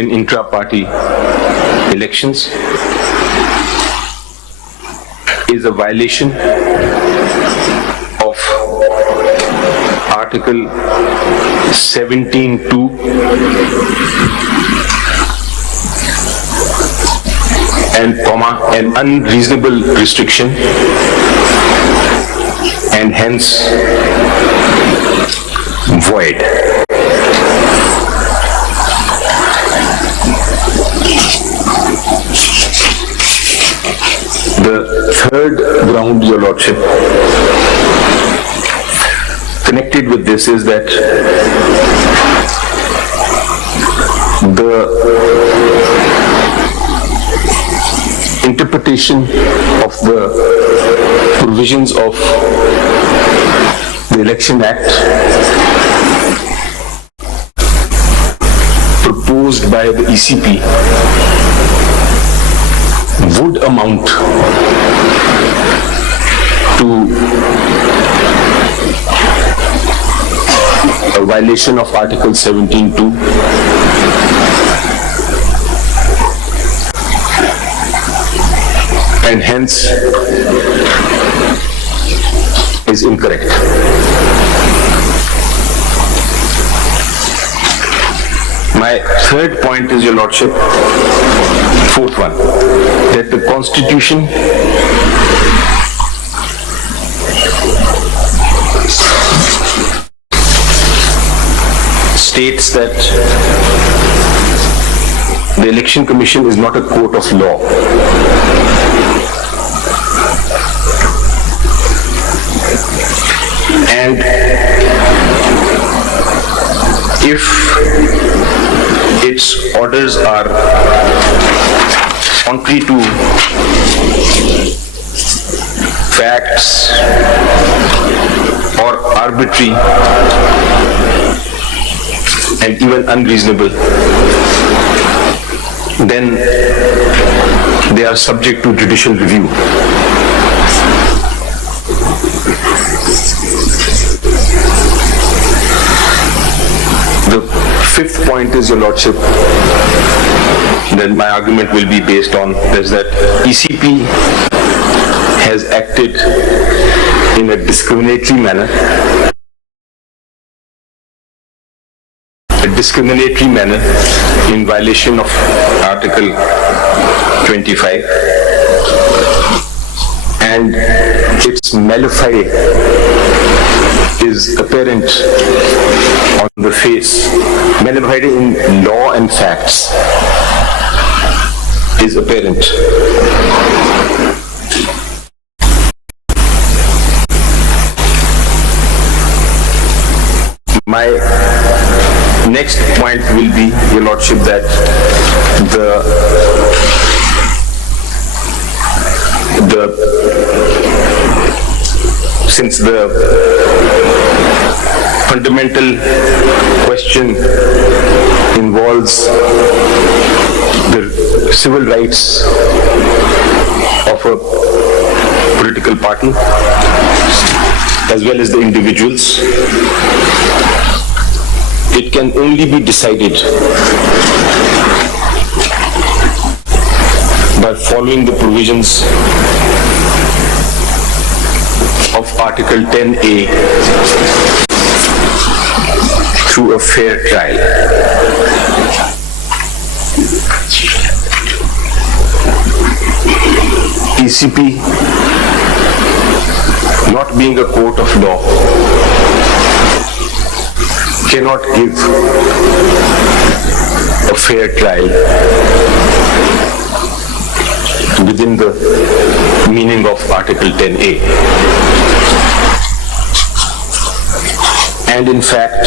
in intra-party elections is a violation of Article 17(2) and an unreasonable restriction, and hence void. The third ground, Your Lordship, connected with this is that the interpretation of the provisions of the Election Act proposed by the ECP would amount to a violation of Article 17(2) and hence is incorrect. My third point is, Your Lordship, fourth one, that the Constitution states that the Election Commission is not a court of law. And if its orders are contrary to facts or arbitrary and even unreasonable, then they are subject to judicial review. The fifth point is, Your Lordship, then my argument will be based on is that ECP has acted in a discriminatory manner. In violation of Article 25, and its malafide is apparent on the face. Malafide in law and facts is apparent. My next point will be, Your Lordship, that since the fundamental question involves the civil rights of a political party as well as the individuals, it can only be decided by following the provisions of Article 10A through a fair trial. ECP, not being a court of law, cannot give a fair trial within the meaning of Article 10A. And in fact,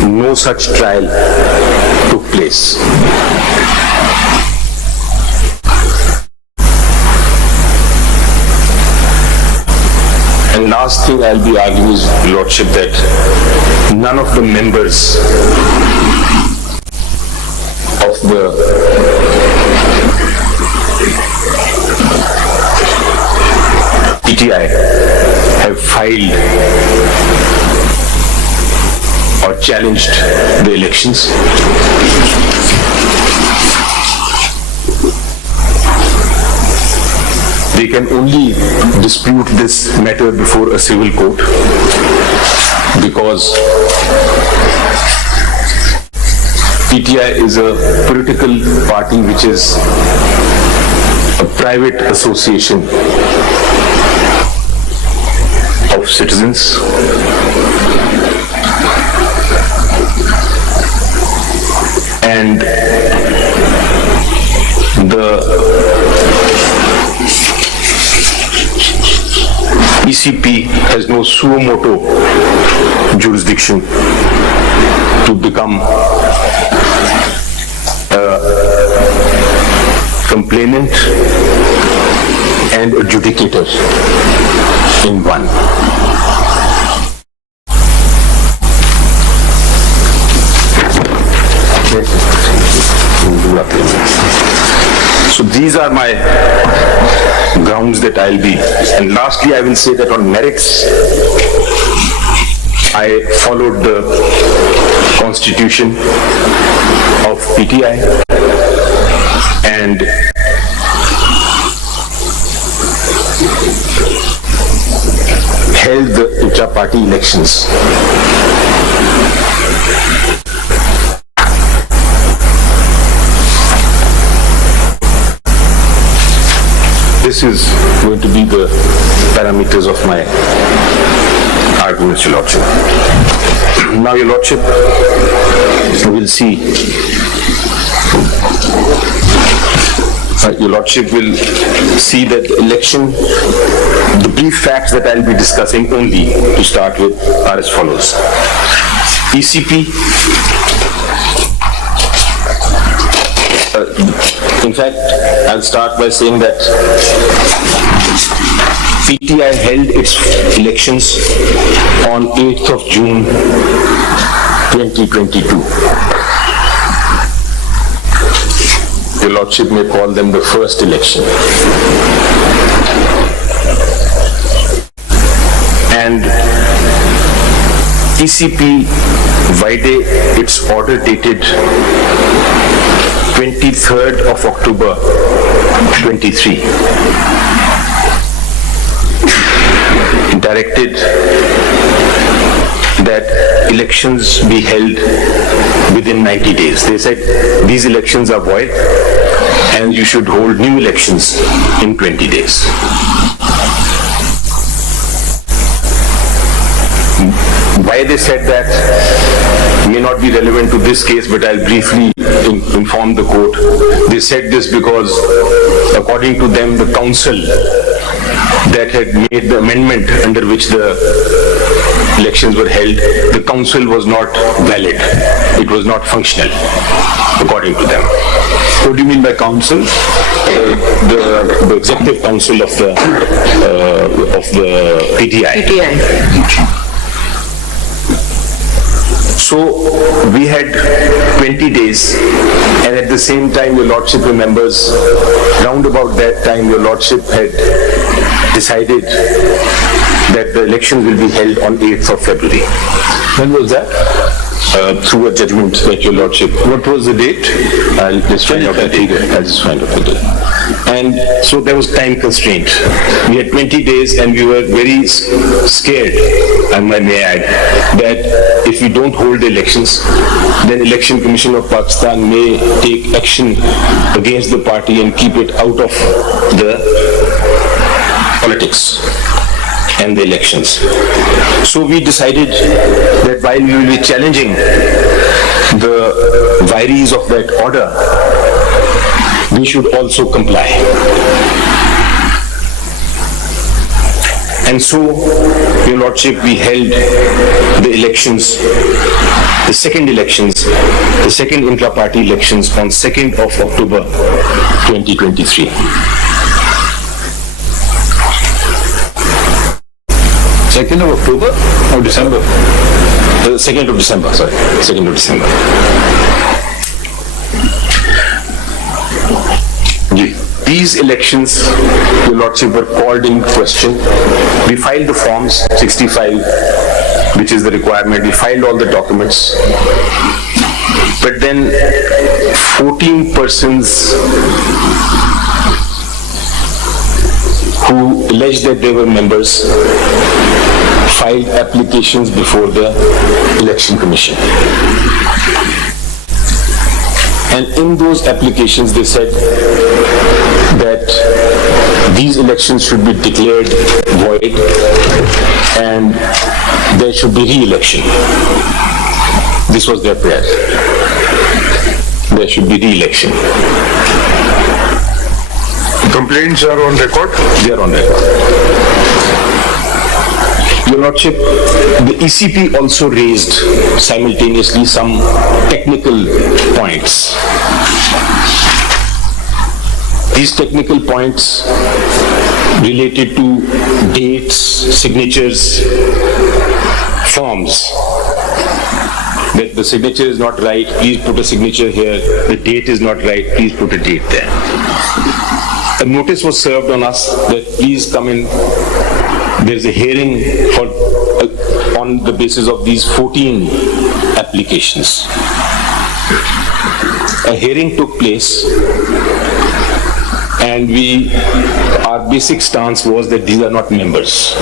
no such trial took place. And last thing I'll be arguing is, Lordship, that none of the members of the PTI have filed or challenged the elections. They can only dispute this matter before a civil court because PTI is a political party which is a private association of citizens. And the ECP has no suo motu jurisdiction to become a complainant and adjudicator in one. So these are my grounds that I'll be. And lastly, I will say that on merits, I followed the constitution of PTI and held the intra-party elections. This is going to be the parameters of my arguments, Your Lordship. Now, Your Lordship, we will see. Your Lordship will see that election, the brief facts that I'll be discussing only to start with are as follows. ECP, in fact, I'll start by saying that PTI held its elections on 8th of June 2022. Your Lordship may call them the first election. And ECP vide its order dated 23rd of October 23 directed that elections be held within 90 days. They said these elections are void and you should hold new elections in 20 days. Why they said that may not be relevant to this case, but I'll briefly inform the court. They said this because, according to them, the council that had made the amendment under which the elections were held, the council was not valid. It was not functional, according to them. What do you mean by council? The executive council of the PTI. So we had 20 days, and at the same time, Your Lordship remembers, round about that time, Your Lordship had decided that the elections will be held on 8th of February. When was that? Through a judgment that Your Lordship. What was the date? I'll just find out the date. I'll just find out the date. And so there was time constraint. We had 20 days and we were very scared, and I may add, that if we don't hold the elections, then Election Commission of Pakistan may take action against the party and keep it out of the politics and the elections. So we decided that while we will be challenging the vires of that order, we should also comply. And so, Your Lordship, we held the elections, the second intra-party elections on 2nd of October 2023. 2nd of October or December? 2nd of December, sorry. 2nd of December. These elections, Your Lordship, were called in question. We filed the forms 65, which is the requirement. We filed all the documents. But then 14 persons who alleged that they were members filed applications before the Election Commission. And in those applications they said that these elections should be declared void and there should be re-election. This was their prayer. There should be re-election. Complaints are on record? They are on record. Your Lordship, the ECP also raised simultaneously some technical points. These technical points related to dates, signatures, forms. That the signature is not right, please put a signature here. The date is not right, please put a date there. A notice was served on us that please come in. There is a hearing on the basis of these 14 applications. A hearing took place, and our basic stance was that these are not members.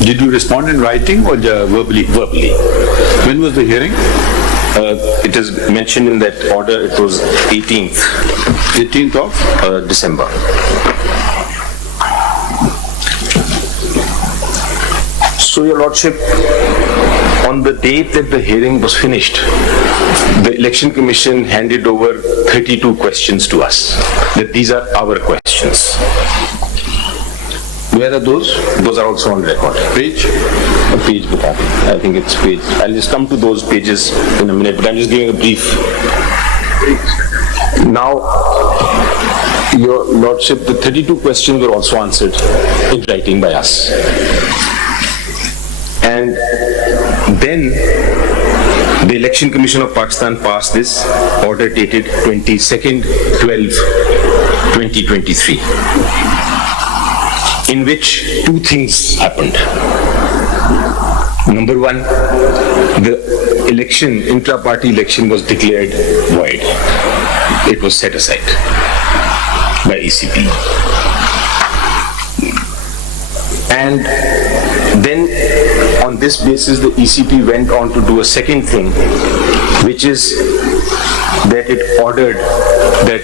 Did you respond in writing or verbally? Verbally. When was the hearing? It is mentioned in that order. It was 18th. 18th of December. So, Your Lordship, on the date that the hearing was finished, the Election Commission handed over 32 questions to us. That these are our questions. Where are those? Those are also on record. Page? A page, I think it's page. I'll just come to those pages in a minute, but I'm just giving a brief. Now, Your Lordship, the 32 questions were also answered in writing by us. And then the Election Commission of Pakistan passed this order dated 22nd 12/2023, in which two things happened. Number one, the election, intra-party election, was declared void. It was set aside by ECP. And then on this basis, the ECP went on to do a second thing, which is that it ordered that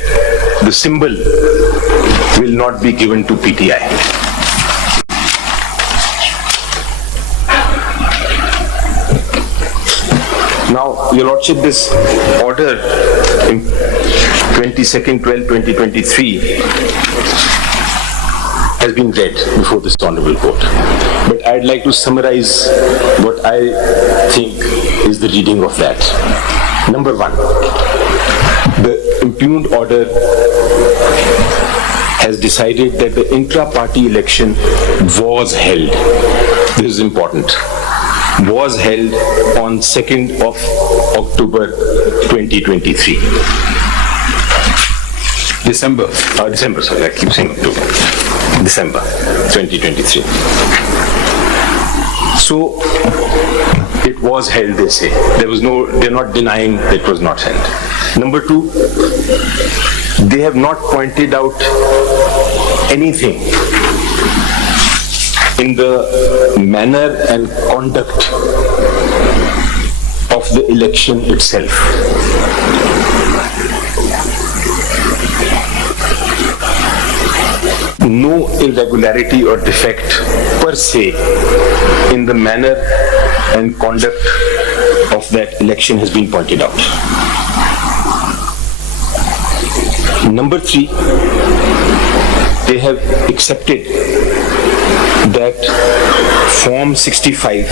the symbol will not be given to PTI. Now, Your Lordship, this order in 22nd 12/2023 has been read before this Honorable Court. But I'd like to summarize what I think is the reading of that. Number one, the impugned order has decided that the intra-party election was held. This is important. Was held on 2nd of October 2023. December, sorry, I keep saying October. December 2023. So, it was held, they say. They're not denying that it was not held. Number two, they have not pointed out anything in the manner and conduct of the election itself. No irregularity or defect per se in the manner and conduct of that election has been pointed out. Number three, they have accepted that Form 65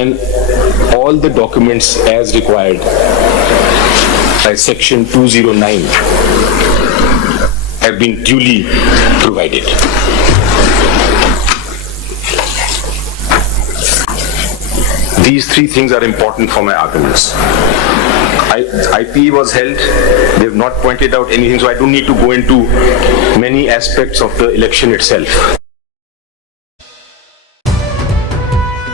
and all the documents as required by Section 209 have been duly provided. These three things are important for my arguments. IPE was held, they have not pointed out anything, so I don't need to go into many aspects of the election itself.